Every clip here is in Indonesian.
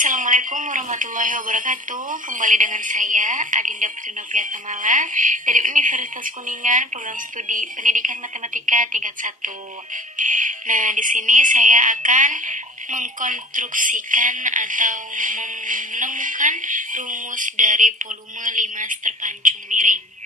Assalamualaikum warahmatullahi wabarakatuh. Kembali dengan saya Adinda Putri Novia Tamala dari Universitas Kuningan, program studi Pendidikan Matematika tingkat 1. Nah, di sini saya akan mengkonstruksikan atau menemukan rumus dari volume 5 terpancung miring.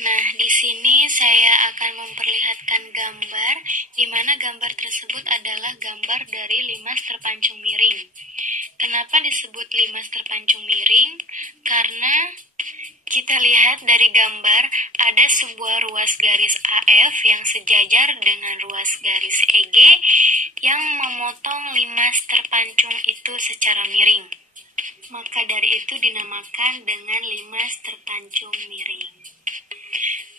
Nah, di sini saya akan memperlihatkan gambar, di mana gambar tersebut adalah gambar dari limas terpancung miring. Kenapa disebut limas terpancung miring? Karena kita lihat dari gambar, ada sebuah ruas garis AF yang sejajar dengan ruas garis EG yang memotong limas terpancung itu secara miring. Maka dari itu dinamakan dengan limas terpancung miring.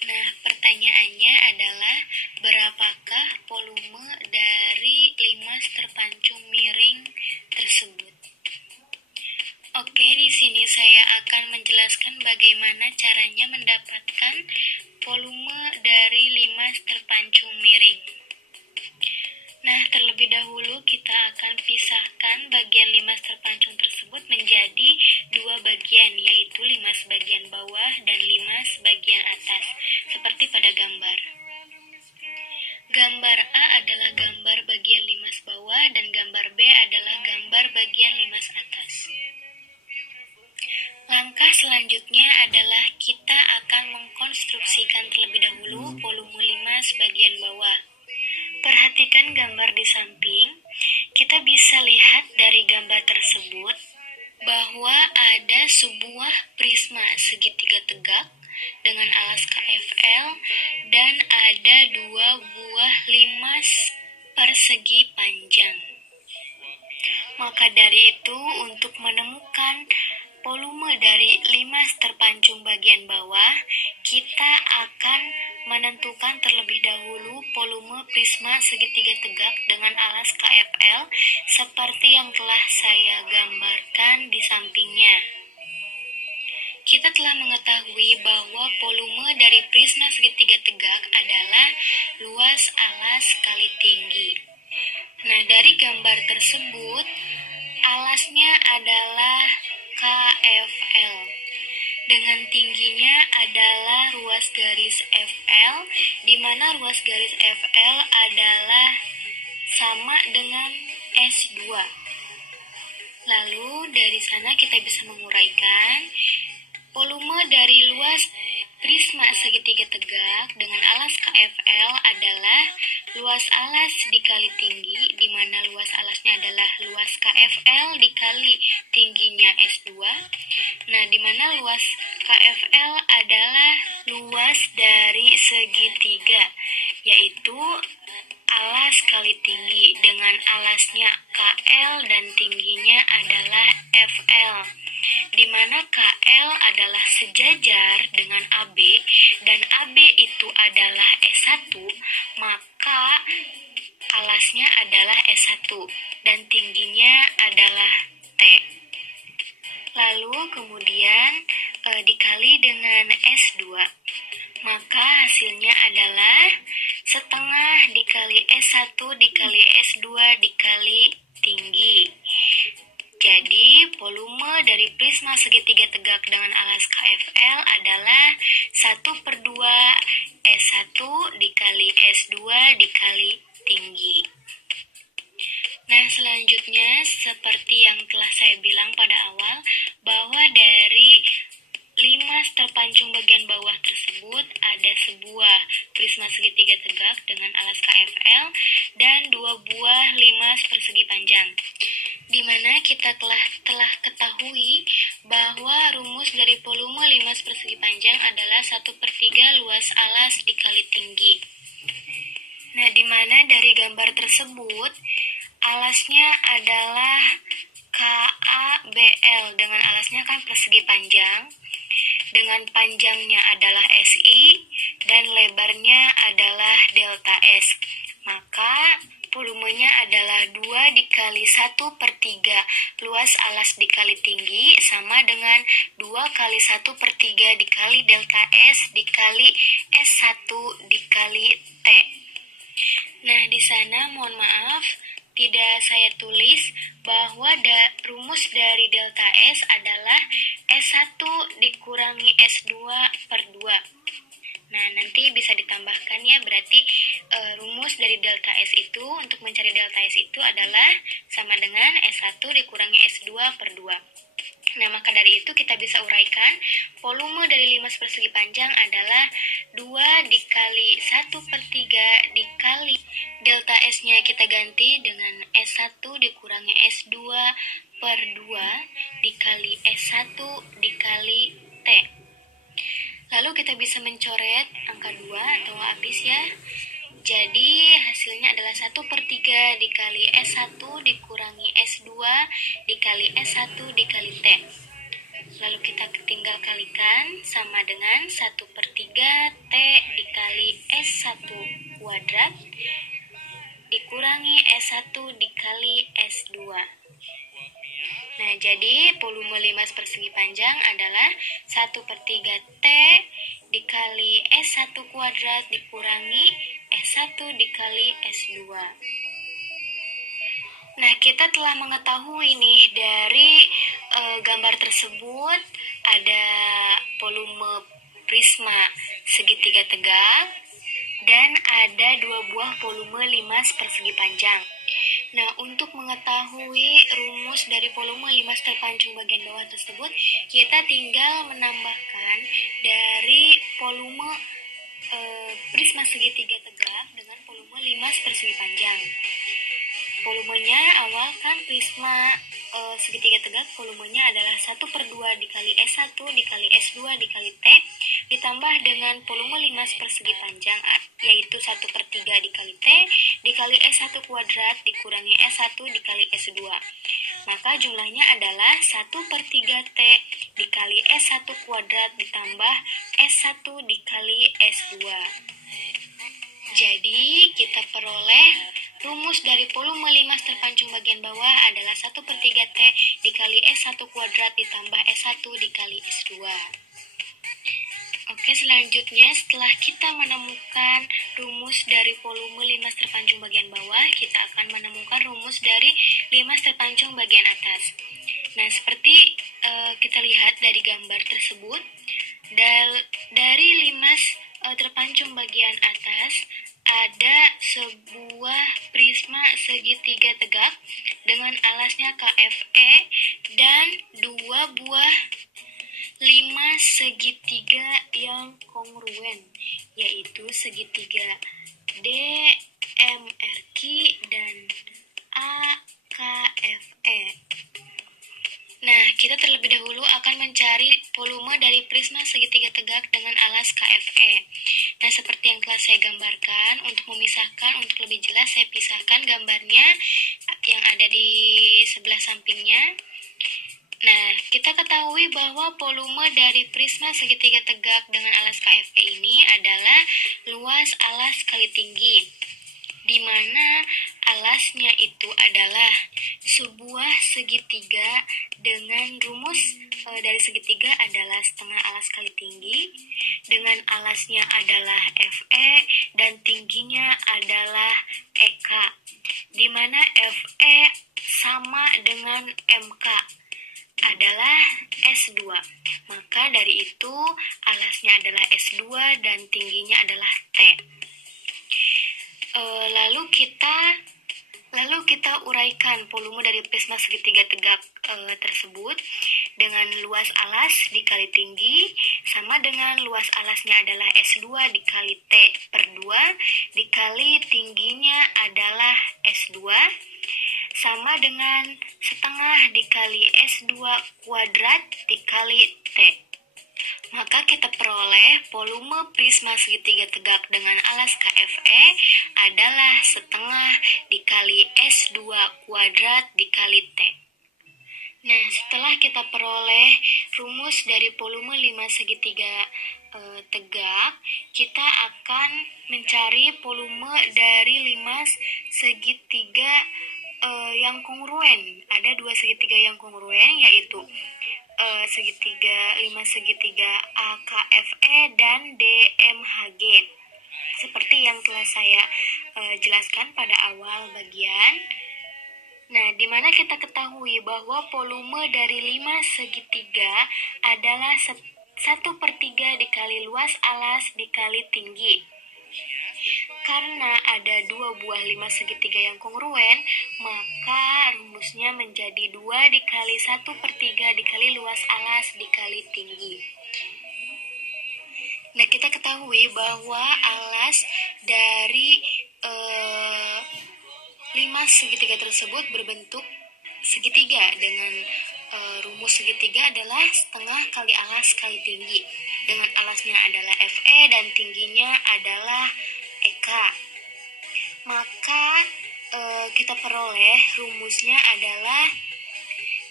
Nah, pertanyaannya adalah berapakah volume dari limas terpancung miring tersebut? Oke, di sini saya akan menjelaskan bagaimana caranya mendapatkan volume dari limas terpancung miring. Nah, terlebih dahulu kita akan pisahkan bagian limas terpancung tersebut menjadi dua bagian, yaitu limas bagian bawah dan limas bagian atas, seperti pada gambar. Gambar A adalah gambar bagian limas bawah dan gambar B adalah gambar bagian limas atas. Langkah selanjutnya adalah kita akan mengkonstruksikan terlebih dahulu volume limas bagian bawah. Perhatikan gambar di samping, kita bisa lihat dari gambar tersebut bahwa ada sebuah prisma segitiga tegak dengan alas KFL dan ada dua buah limas persegi panjang. Maka dari itu, untuk menemukan volume dari limas terpancung bagian bawah, kita akan menentukan terlebih dahulu volume prisma segitiga tegak dengan alas KFL seperti yang telah saya gambarkan di sampingnya. Kita telah mengetahui bahwa volume dari prisma segitiga tegak adalah luas alas kali tinggi. Nah, dari gambar tersebut, alasnya adalah KFL. Dengan tingginya adalah ruas garis FL, di mana ruas garis FL adalah sama dengan S2. Lalu dari sana kita bisa menguraikan volume dari luas prisma segitiga tegak dengan alas KFL adalah luas alas dikali tinggi, di mana luas alasnya adalah luas KFL dikali tingginya S2. Nah, di mana luas KFL adalah luas dari segitiga, yaitu alas kali tinggi dengan alasnya KL dan tingginya adalah FL, di mana KL adalah sejajar dengan AB dan AB itu adalah S1, maka alasnya adalah S1 dan tingginya adalah T. Lalu kemudian dikali dengan S2, maka hasilnya adalah setengah dikali S1 dikali S2 dikali tinggi. Jadi, volume dari prisma segitiga tegak dengan alas KFL adalah 1/2 S1 dikali S2 dikali tinggi. Nah, selanjutnya seperti yang telah saya bilang pada awal, bahwa dari limas terpancung bagian bawah tersebut ada sebuah prisma segitiga tegak dengan alas KFL dan dua buah limas persegi panjang, di mana kita telah ketahui bahwa rumus dari volume limas persegi panjang adalah 1/3 luas alas dikali tinggi. Nah, di mana dari gambar tersebut alasnya adalah KABL dengan alasnya kan persegi panjang, dengan panjangnya adalah SI dan lebarnya adalah delta S. Maka volumenya adalah 2 dikali 1/3 luas alas dikali tinggi sama dengan 2 kali 1/3 dikali delta S dikali S1 dikali T. Nah, di sana mohon maaf tidak saya tulis bahwa rumus dari delta S adalah S1 dikurangi S2 per 2. Nah, nanti bisa ditambahkan ya, berarti rumus dari delta S itu untuk mencari delta S itu adalah sama dengan S1 dikurangi S2 per 2. Nah, maka dari itu kita bisa uraikan volume dari limas persegi panjang adalah 2 dikali 1/3 dikali delta S-nya kita ganti dengan S1 dikurangi S2 per 2 dikali S1 dikali T. Lalu kita bisa mencoret angka 2 atau habis ya. Jadi hasilnya adalah 1/3 dikali S1 dikurangi S2 dikali S1 dikali T. Lalu kita tinggal kalikan sama dengan 1/3 T dikali S1 kuadrat dikurangi S1 dikali S2. Nah, jadi volume limas persegi panjang adalah 1/3 T dikali S1 kuadrat dikurangi S1 dikali S2. Nah, kita telah mengetahui nih dari gambar tersebut ada volume prisma segitiga tegak dan ada 2 buah volume limas persegi panjang. Nah, untuk mengetahui rumus dari volume limas terpancung bagian bawah tersebut, kita tinggal menambahkan dari volume prisma segitiga tegak dengan volume limas persegi panjang. Volumenya awal kan prisma segitiga tegak, volumenya adalah 1/2 dikali S1 dikali S2 dikali T ditambah dengan volume limas persegi panjang yaitu 1/3 dikali T dikali S1 kuadrat dikurangi S1 dikali S2. Maka jumlahnya adalah 1/3 T dikali S1 kuadrat ditambah S1 dikali S2. Jadi kita peroleh rumus dari volume limas terpancung bagian bawah adalah 1/3 T dikali S1 kuadrat ditambah S1 dikali S2. Oke, selanjutnya setelah kita menemukan rumus dari volume limas terpancung bagian bawah, kita akan menemukan rumus dari limas terpancung bagian atas. Nah, seperti kita lihat dari gambar tersebut, dari limas terpancung bagian atas ada sebuah prisma segitiga tegak dengan alasnya KFE dan 2 buah limas segitiga yang kongruen, yaitu segitiga DMRQ dan AKFE. Nah, kita terlebih dahulu akan mencari volume dari prisma segitiga tegak dengan alas KFE. Nah, seperti yang telah saya gambarkan, untuk memisahkan, untuk lebih jelas saya pisahkan gambarnya yang ada di sebelah sampingnya. Nah, kita ketahui bahwa volume dari prisma segitiga tegak dengan alas KFE ini adalah luas alas kali tinggi, di mana alasnya itu adalah sebuah segitiga dengan rumus dari segitiga adalah setengah alas kali tinggi, dengan alasnya adalah FE dan tingginya adalah EK, di mana FE sama dengan MK adalah S2. Maka dari itu alasnya adalah S2 dan tingginya adalah T. Lalu kita uraikan volume dari prisma segitiga tegak tersebut dengan luas alas dikali tinggi sama dengan luas alasnya adalah S2 dikali T per 2 dikali tingginya adalah S2 sama dengan setengah dikali S2 kuadrat dikali T. Maka kita peroleh volume prisma segitiga tegak dengan alas KFE adalah setengah dikali S2 kuadrat dikali T. Nah, setelah kita peroleh rumus dari volume limas segitiga tegak, kita akan mencari volume dari limas segitiga yang kongruen. Ada 2 segitiga yang kongruen, yaitu limas segitiga AKFE dan DMHG. Seperti yang telah saya jelaskan pada awal bagian. Nah, di mana kita ketahui bahwa volume dari 5 segitiga adalah 1/3 dikali luas alas dikali tinggi. Karena ada 2 buah 5 segitiga yang kongruen, maka rumusnya menjadi 2 dikali 1/3 dikali luas alas dikali tinggi. Nah, kita ketahui bahwa alas dari 5 segitiga tersebut berbentuk segitiga dengan rumus segitiga adalah setengah kali alas kali tinggi, dengan alasnya adalah FE dan tingginya adalah EK. Maka kita peroleh rumusnya adalah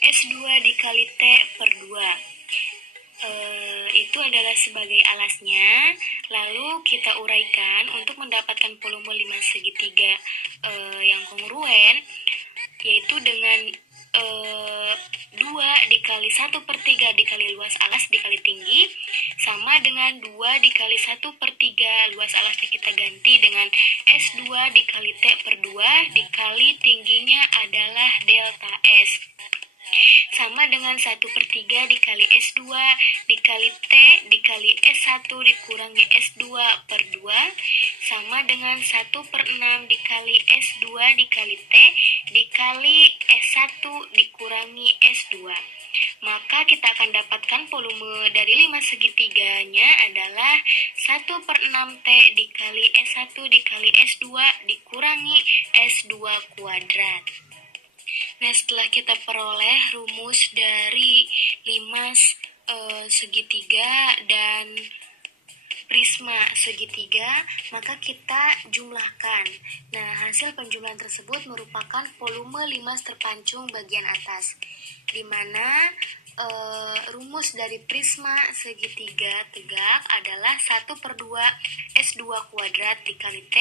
S2 dikali T per 2. Itu adalah sebagai alasnya. Lalu kita uraikan untuk mendapatkan volume 5 segitiga yang kongruen, yaitu dengan 2 dikali 1/3 dikali luas alas dikali tinggi sama dengan 2 dikali 1/3 luas alasnya kita ganti dengan S2 dikali T per 2 dikali tingginya adalah delta S sama dengan 1/3 dikali S2 dikali T dikali S1 dikurangi S2 per 2 sama dengan 1/6 dikali S2 dikali T dikali S1 dikurangi S2. Maka kita akan dapatkan volume dari 5 segitiganya adalah 1/6 T dikali S1 dikali S2 dikurangi S2 kuadrat. Nah, setelah kita peroleh rumus dari 5 segitiga dan prisma segitiga, maka kita jumlahkan. Nah, hasil penjumlahan tersebut merupakan volume 5 terpancung bagian atas, di mana rumus dari prisma segitiga tegak adalah 1/2 S2 kuadrat dikali T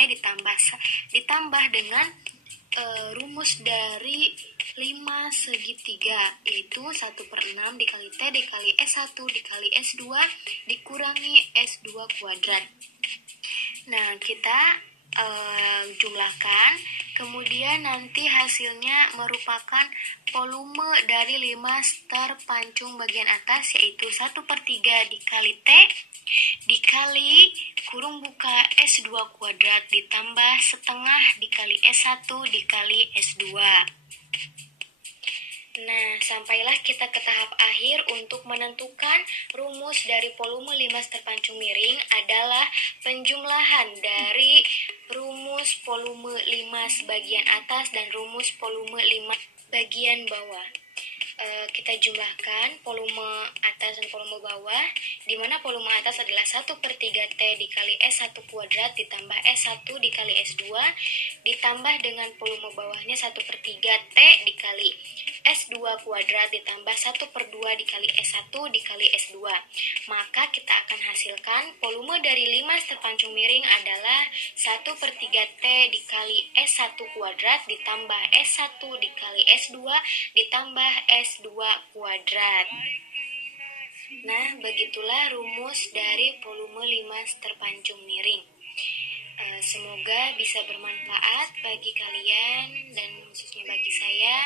ditambah dengan rumus dari 5 segitiga, yaitu 1/6 dikali T dikali S1 dikali S2 dikurangi S2 kuadrat. Nah, kita jumlahkan, kemudian nanti hasilnya merupakan volume dari 5 terpancung bagian atas, yaitu 1/3 dikali T dikali kurung buka S2 kuadrat ditambah setengah dikali S1 dikali S2. Nah, sampailah kita ke tahap akhir untuk menentukan rumus dari volume 5 terpancung miring adalah penjumlahan dari rumus volume 5 sebagian atas dan rumus volume 5 bagian bawah. Kita jumlahkan volume atas dan volume bawah, di mana volume atas adalah 1/3 T dikali S1 kuadrat ditambah S1 dikali S2 ditambah dengan volume bawahnya 1/3 T dikali S2 kuadrat ditambah 1/2 dikali S1 dikali S2. Maka kita akan hasilkan volume dari 5 terpancung miring adalah 1/3 T dikali S1 kuadrat ditambah S1 dikali S2 ditambah S2 kuadrat. Nah, begitulah rumus dari volume 5 terpancung miring. Semoga bisa bermanfaat bagi kalian dan khususnya bagi saya.